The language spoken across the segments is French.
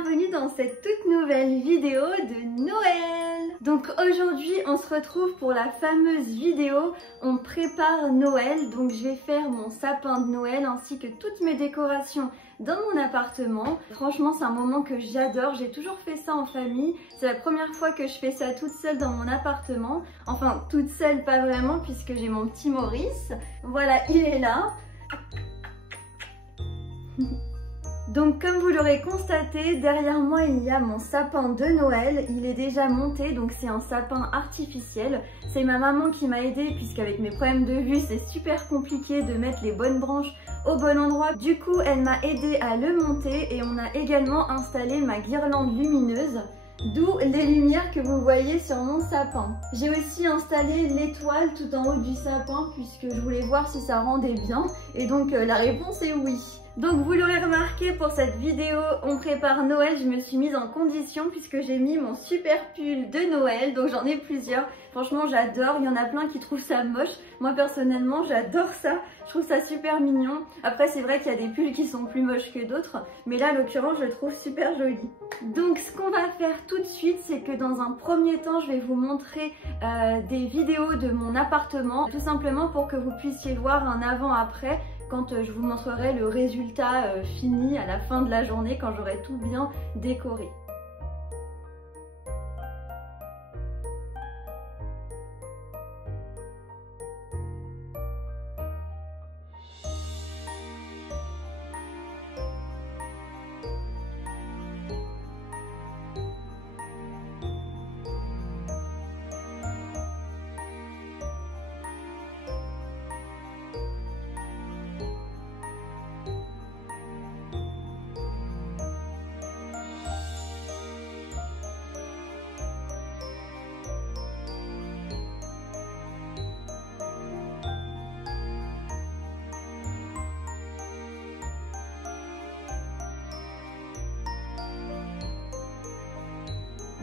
bienvenue dans cette toute nouvelle vidéo de Noël. Donc aujourd'hui on se retrouve pour la fameuse vidéo on prépare Noël. Donc je vais faire mon sapin de Noël ainsi que toutes mes décorations dans mon appartement. Franchement c'est un moment que j'adore, j'ai toujours fait ça en famille. C'est la première fois que je fais ça toute seule dans mon appartement. Enfin toute seule pas vraiment puisque j'ai mon petit Maurice. Voilà, il est là. Donc comme vous l'aurez constaté, derrière moi il y a mon sapin de Noël, il est déjà monté, donc c'est un sapin artificiel. C'est ma maman qui m'a aidée puisqu'avec mes problèmes de vue c'est super compliqué de mettre les bonnes branches au bon endroit. Du coup elle m'a aidée à le monter et on a également installé ma guirlande lumineuse. D'où les lumières que vous voyez sur mon sapin. J'ai aussi installé l'étoile tout en haut du sapin puisque je voulais voir si ça rendait bien. Et donc la réponse est oui. Donc vous l'aurez remarqué pour cette vidéo on prépare Noël, je me suis mise en condition puisque j'ai mis mon super pull de Noël. Donc j'en ai plusieurs. Franchement j'adore, il y en a plein qui trouvent ça moche. Moi personnellement j'adore ça, je trouve ça super mignon. Après c'est vrai qu'il y a des pulls qui sont plus moches que d'autres, mais là en l'occurrence je le trouve super joli. Donc ce qu'on va faire tout de suite c'est que dans un premier temps je vais vous montrer des vidéos de mon appartement. Tout simplement pour que vous puissiez voir un avant-après quand je vous montrerai le résultat fini à la fin de la journée quand j'aurai tout bien décoré.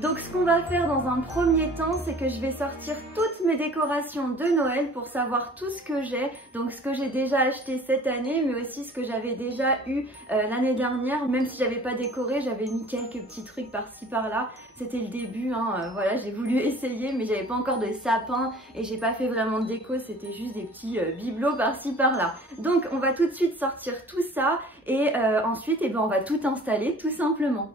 Donc ce qu'on va faire dans un premier temps, c'est que je vais sortir toutes mes décorations de Noël pour savoir tout ce que j'ai. Donc ce que j'ai déjà acheté cette année, mais aussi ce que j'avais déjà eu l'année dernière. Même si j'avais pas décoré, j'avais mis quelques petits trucs par-ci par-là. C'était le début, hein. Voilà, j'ai voulu essayer, mais j'avais pas encore de sapin et j'ai pas fait vraiment de déco. C'était juste des petits bibelots par-ci par-là. Donc on va tout de suite sortir tout ça et ensuite eh ben, on va tout installer tout simplement.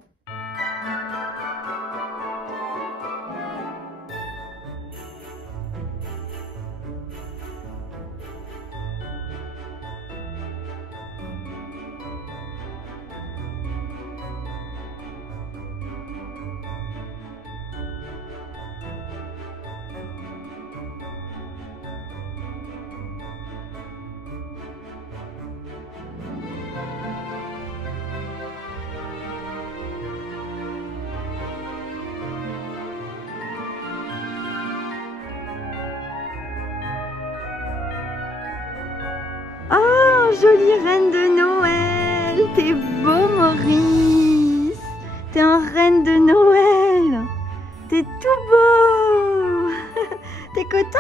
Jolie reine de Noël, t'es beau Maurice, t'es un reine de Noël, t'es tout beau, t'es content?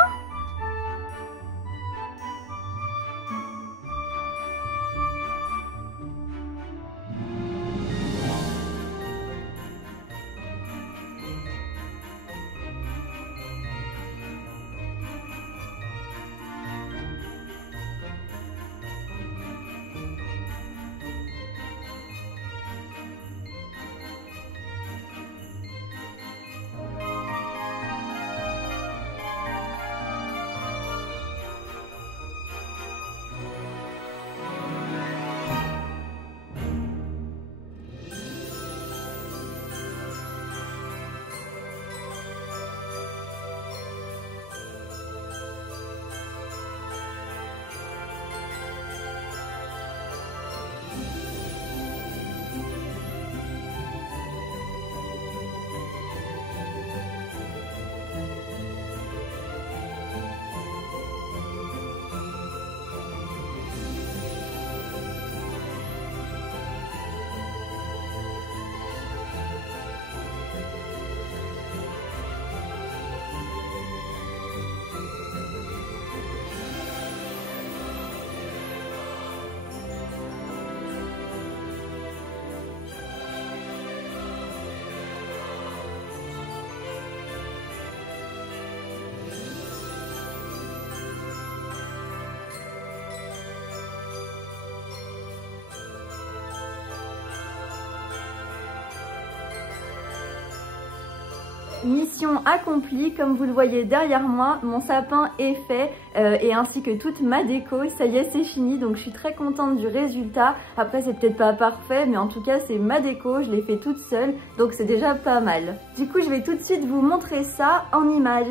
Mission accomplie, comme vous le voyez derrière moi, mon sapin est fait et ainsi que toute ma déco. Ça y est, c'est fini, donc je suis très contente du résultat. Après, c'est peut-être pas parfait, mais en tout cas, c'est ma déco, je l'ai fait toute seule, donc c'est déjà pas mal. Du coup, je vais tout de suite vous montrer ça en images.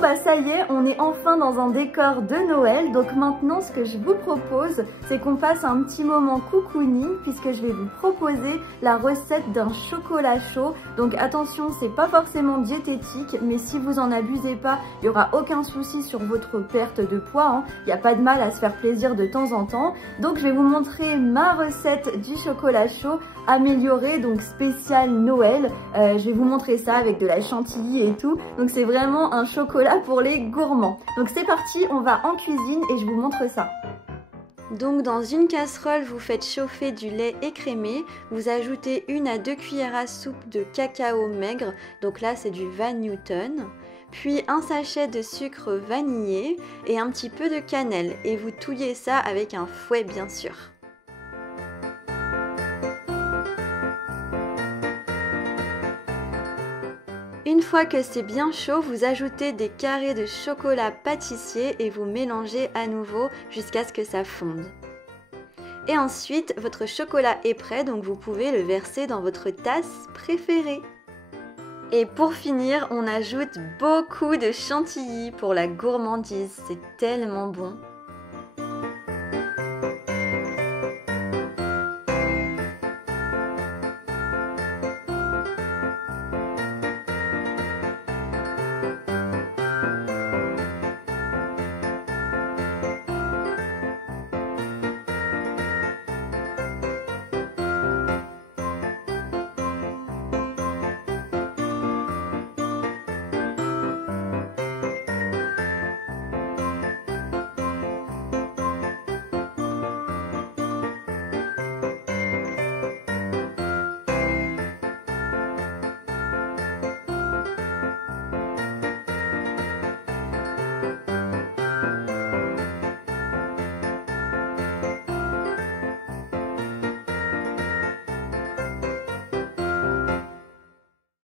Bah ça y est, on est enfin dans un décor de Noël. Donc maintenant, ce que je vous propose, c'est qu'on passe un petit moment cocooning puisque je vais vous proposer la recette d'un chocolat chaud. Donc attention, c'est pas forcément diététique, mais si vous en abusez pas, il n'y aura aucun souci sur votre perte de poids, hein. Il n'y a pas de mal à se faire plaisir de temps en temps. Donc je vais vous montrer ma recette du chocolat chaud amélioré, donc spécial Noël. Je vais vous montrer ça avec de la chantilly et tout. Donc c'est vraiment un chocolat pour les gourmands. Donc c'est parti, on va en cuisine et je vous montre ça. Donc dans une casserole, vous faites chauffer du lait écrémé, vous ajoutez 1 à 2 cuillères à soupe de cacao maigre, donc là c'est du Van Newton, puis un sachet de sucre vanillé et un petit peu de cannelle et vous touillez ça avec un fouet bien sûr. Une fois que c'est bien chaud, vous ajoutez des carrés de chocolat pâtissier et vous mélangez à nouveau jusqu'à ce que ça fonde. Et ensuite, votre chocolat est prêt, donc vous pouvez le verser dans votre tasse préférée. Et pour finir, on ajoute beaucoup de chantilly pour la gourmandise, c'est tellement bon.